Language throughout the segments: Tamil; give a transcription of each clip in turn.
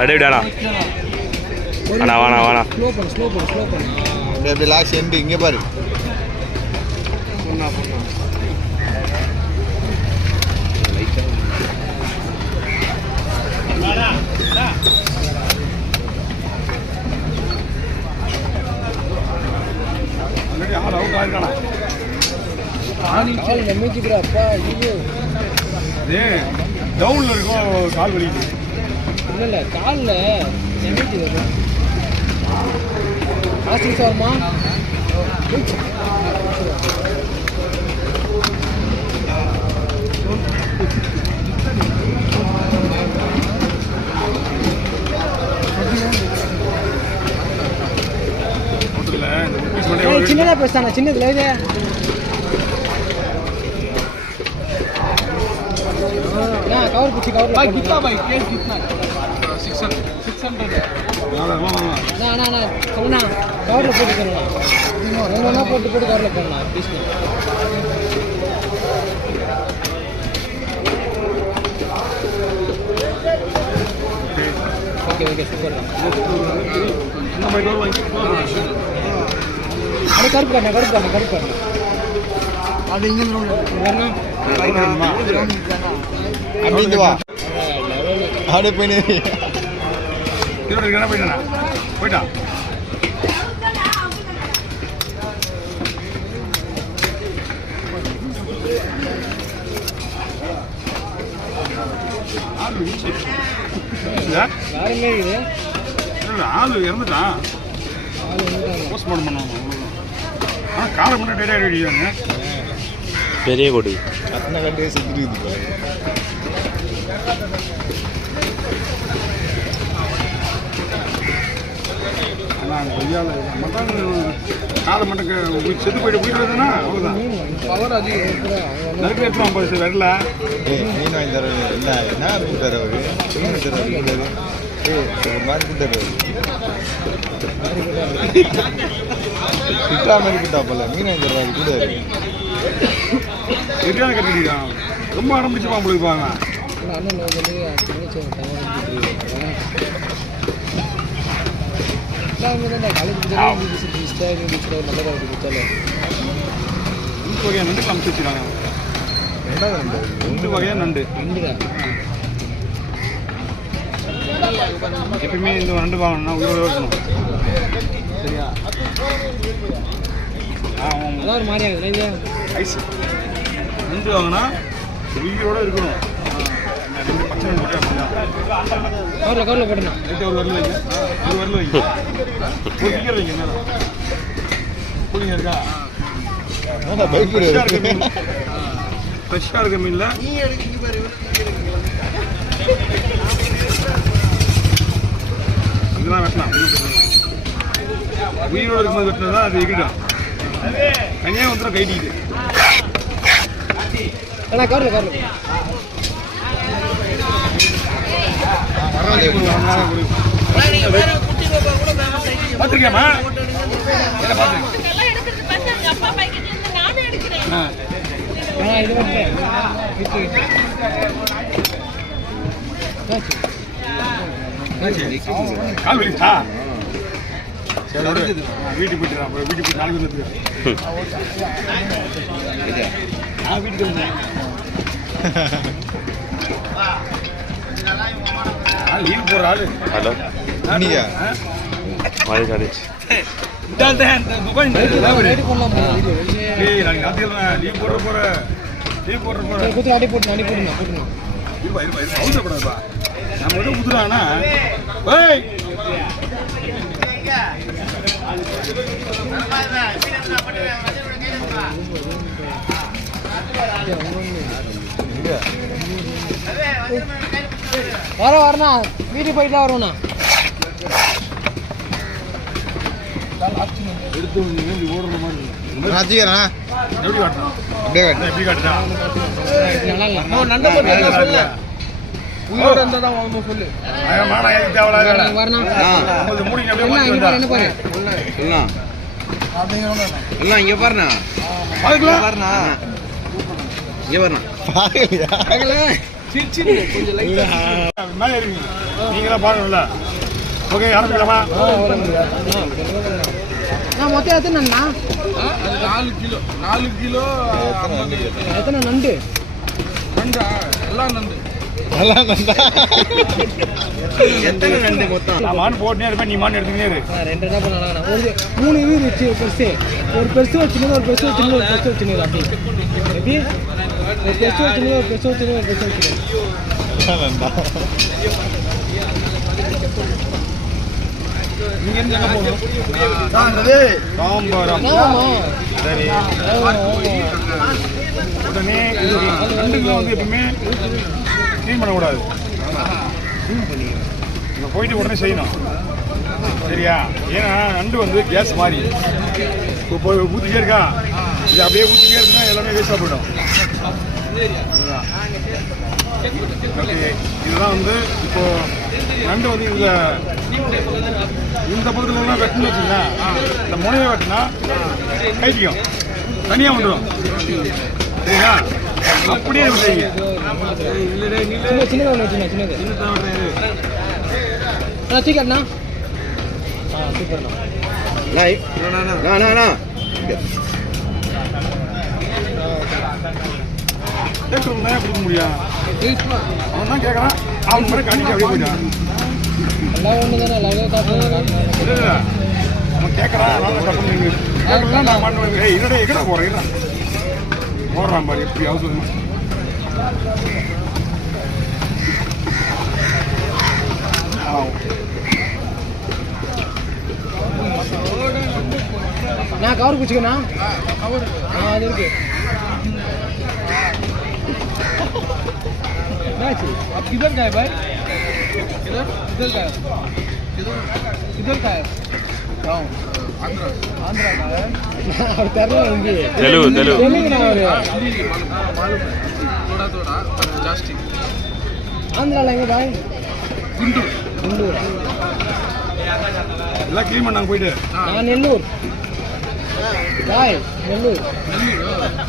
அடேடாண்ணா அண்ணா வாண்ணா வாண்ணா எப்படி லாஸ்ட் எண்டு இங்கே பாரு டவுன்ல இருக்கும் கால் வலி இல்லை காலில் எம்மிச்சு வரும் ஹாஸ்டல் சார்மா சின்னதாக பேசுதாண்ணா சின்னதுல இது कवर पूछी कवर भाई कितना भाई केस कितना 600 ना ना ना सोना कवर போட்டு करना ரெண்டா போட்டு கவர்ல करना पीस ओके ओके सुपर ना भाई डोर भाई अरे कर करना அது இங்க வரணும் அப்படிங்க வா ஆடே போயினே இதோட என்ன போய்டா யாருமே இது ஆளு இறந்துட்டான் போஸ்ட்மார்ட்டம் பண்ணுவாங்க ஆனால் காலை பண்ண டேட்டா ரெடியாங்க பெரிய கொடி அத்தனை கண்டே செத்துருக்குது ஆனால் கொய்யால மட்டும் காலை மட்டும் செத்து போயிட்டு போயிட்டுனா அவ்வளோதான் பவர் அதிகம் நெருக்கி எடுத்துவான் போய் வரல மீன் வாங்கி தர இல்லை என்ன கொடுத்தாரு அவரு மீன் தர மாதிரி கொடுத்தாரு திட்டா மாதிரி கிட்டா போல மீன் வாங்கி தருவாரு கூட எட்டான கட்டிக்கிட்டான் ரொம்ப ஆரம்பிச்சுப்பான் போயிருப்பாங்க அண்ணன் ரெண்டு வகையான நண்டு காமிச்சு வச்சுருக்காங்க ரெண்டு வகையான நண்டு எப்பயுமே இந்த நண்டு வாங்கணும்னா உயிரோட இருக்கணும் சரியா அதான் ஒரு மாதிரி ஆகுது ஐஸ் நண்டு வாங்கினா உயிரோட இருக்கணும் ரெண்டு பச்சை நண்டு போட்டு கவரில் போடணும் லைட்டாக ஒரு வரல வைங்க ஒரு வரல வைங்க ஒரு கிக்கர் வைங்க மேலே கூலிங்க இருக்கா ஃப்ரெஷ்ஷாக இருக்க மீனில் இதெல்லாம் வெட்டலாம் உயிரோடு இருக்கும்போது வெட்டினது தான் அது எகிடும் தனியாக வந்துடும் கைட்டிக்கிது கவரில் பார்த்துருக்கியாமா என்ன கால் வலிச்சா வீட்டுக்கு போயிட்டு வீட்டுக்கு போய் நாளைக்கு வந்து வீட்டுக்கு லீவ் போற ஆளு ஹலோ நீயா மாதிரி சாதிச்சு லீவ் போடுற அடி போட்டு அவசரப்படாதுப்பா நம்ம வந்து குதுறானா வரண்ணா வீட்டுக்கு போயிட்டு தான் வருவோண்ணா எடுத்து ஓடுற மாதிரி ராஜிகரா எப்படி காட்டணும் அப்படியே காட்டு எப்படி காட்டுறா நல்லா இல்லை நண்டை போட்டு சொல்லு உயிரோட இருந்தால் தான் வாங்கணும் சொல்லு மாடா எதுக்கு தேவையில்ல வரணும் மூடிங்க அப்படியே என்ன பாரு எல்லாம் இங்க பாருண்ணா பாருங்களா பாருண்ணா இங்க பாருண்ணா பார்க்கலையா கொஞ்சம் லைட்டா மேலே இருக்கீங்க நீங்களாம் பார்க்கணும்ல ஓகே ஆரம்பிக்கலாமா நான் மொத்தம் எத்தனை நண்டா? 4 கிலோ 4 கிலோ எத்தனை நண்டு? நண்டா எல்லாம் நண்டு நல்லா நண்டா எத்தனை நண்டு மொத்தம் நான் மான் போட்டுனே இருப்பேன் நீ மான் எடுத்துக்கிட்டே இரு ரெண்டு என்ன பண்ணலாம் ஒரு 3 இது வச்சு பெருசு ஒரு பெருசு வச்சுன்னு ஒரு பெருசு வச்சுன்னு ஒரு பெருசு வச்சுன்னு அப்படி எப்படி ஒரு பெருசு வச்சுன்னு ஒரு பெருசு வச்சுன்னு ஒரு பெருசு வச்சுன்னு நண்டா நீங்க எங்க போகணும் தாம்பரம் சரி உடனே இது நண்டுக்குலாம் வந்து எப்பவுமே க்ளீன் பண்ணக்கூடாது இங்கே போயிட்டு உடனே செய்யணும் சரியா ஏன்னா நண்டு வந்து கேஸ் மாதிரி இப்போ ஊற்றிட்டே இருக்கா இது அப்படியே ஊற்றிட்டே இருக்குன்னா எல்லாமே வேஸ்ட்டாக போயிடும் அதுதான் ஓகே இதுதான் வந்து இப்போ நண்டு வந்து இந்த பக்கத்துலலாம் வெட்டுன்னு வச்சுங்களா இந்த முனையை வெட்டினா கைட்டிக்கும் தனியாக வந்துடும் சரிங்களா அப்படியே செய்யுங்க சின்ன ஒன்று வச்சுண்ணா சின்னது சீக்கிரண்ணா சூப்பர்ண்ணா கேட்கணும் கொடுக்க முடியும் அவன் தான் கேட்கறான் அவன் மாதிரி கண்டிச்சு அப்படியே போயிட்டான் எல்லாம் ஒன்று தானே எல்லாமே காசு இல்லை அவன் கேட்கறான் அதனால கட்ட முடியுது கேட்கலாம் நான் மாட்டேன் ஏய் என்னடா எங்கடா போகிறேன் போடுறான் பாரு எப்படி அவசரமா நான் கவர் பிடிச்சிக்கண்ணா கவர் அது இருக்கு अब किधर गए भाई किधर किधर गए किधर गए गाँव आंध्रा का है और तेरे हिंदी तेलुगु तेलुगु ना और मालूम थोड़ा थोड़ा जास्ती आंध्रा लेंगे भाई गुंटूर गुंटूर எல்லாம் க்ளீன் பண்ணாங்க போயிட்டு நான் நெல்லூர் பாய் நெல்லூர்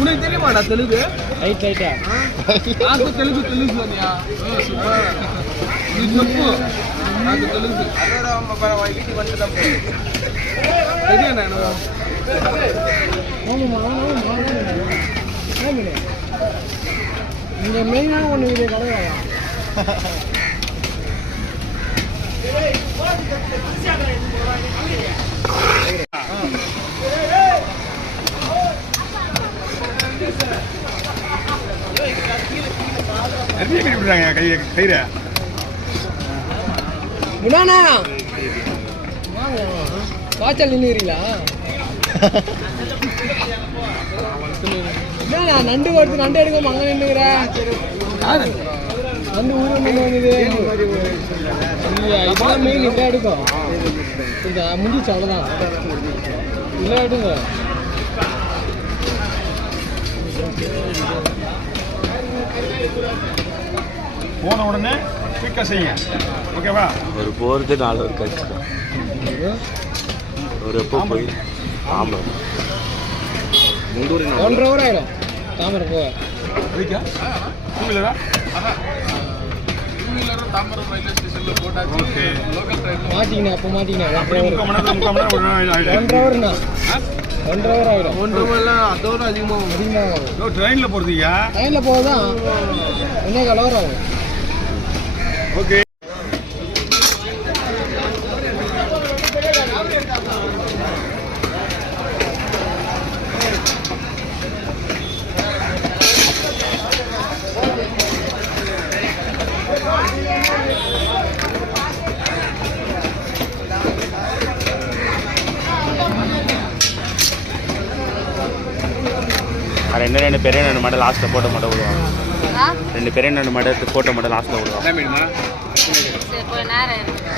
உனக்கு தெரியுமாடா தெலுங்கு ரைட் ரைட்டா నాకు తెలుగు తెలుసు అనియా సూపర్ నువ్వు చెప్పు నాకు తెలుగు అదరా అమ్మ బర వైకి వంటదం తెలియనా నేను అవును మామూలు இங்க மெயினான ஒன்று இது கிடையாது நிறைய கட்டி விடுறாங்க கயிறை முன்னாண்ணா வாய்ச்சல் நின்றுறீங்களா என்னண்ணா நண்டு வருது நண்டு எடுக்கும் அங்கே நின்றுங்கிற நண்டு ஊர் மீன் வந்தது இதெல்லாம் மீன் இல்லை எடுக்கும் இந்த முடிச்சு அவ்வளோதான் இல்லை எடுங்க போன உடனே குயிக்காக செய்யுங்க ஓகேவா ஒரு போகிறது 4 ஒரு கழிச்சு ஒரு எப்போ போய் தாம்பரம் 1.5 hour ஆகிடும் தாம்பரம் போக அதுக்கா டூ வீலரா தாம்பரம் ரயில்வே ஸ்டேஷனில் போட்டாச்சு ஓகே லோக்கல் ட்ரெயின் மாட்டிக்கினேன் அப்போ மாட்டிக்கினேன் 3 மணி நேரம் 1.5 hour 1.5 hour ஆகிடும் 1 hour அதோட அதிகமாக ட்ரெயினில் போகிறதுயா ட்ரெயினில் போகுதான் 1.25 hour ஆகும் ஓகே ரெண்டு பெரிய நண்டு மட்டும் லாஸ்ட்டில் போட்டோ மட்டும் விடுவாங்க 2 பெரிய நண்டு மட்டும் எடுத்து போட்டோ மட்டும் லாஸ்ட்டில் விடுவாங்க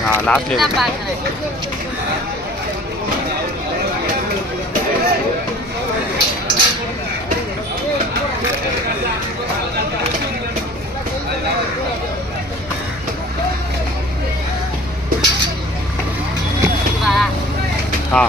நான் லாஸ்ட்லேயே ஆ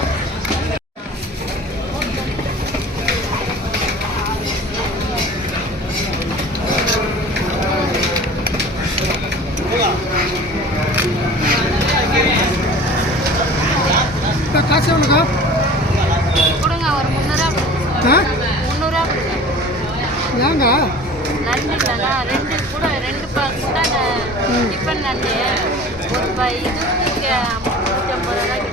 அதான் ரெண்டு கூட டிஃபன் நண்டு ஒரு இதுக்கு 50 ரூபாய்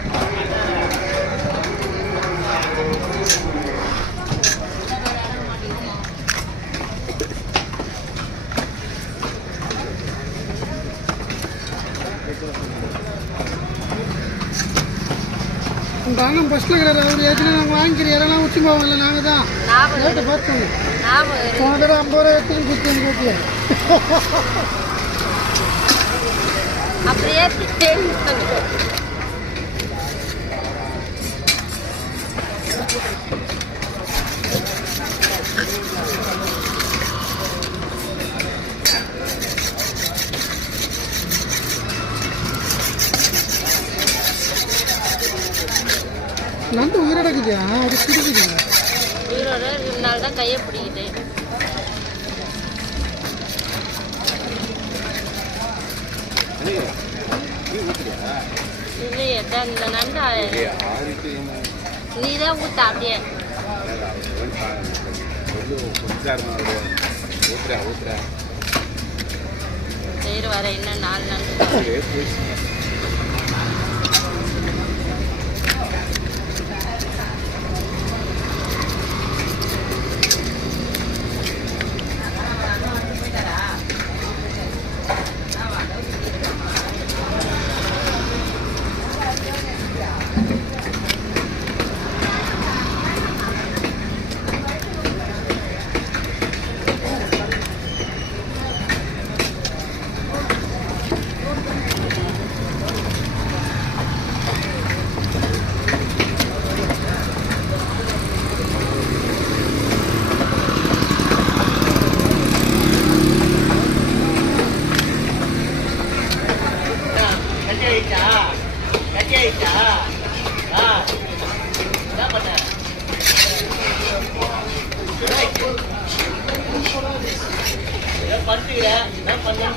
உங்கள் அண்ணன் பஸ்ஸில் இருக்கிறாரு. அவர் ஏற்கனவே நாங்கள் வாங்கிக்கிற இடம்லாம் ஊற்றி போவாங்கல்ல, நாங்கள் தான் ரேட்டை பார்த்தோம். போன தடவை 50 ரூபா எடுத்துன்னு கொடுத்தேன் கோப்பியை. அப்படியே நண்டு உயிரடக்குதியா? அது பிடிக்குது. உயிரோட 2 நாள் தான் கையை பிடிக்குது. இல்லையே இந்த நண்டு நீ தான் ஊத்த அப்படியே சரி வர இன்னும் 4 நாள் பண்ண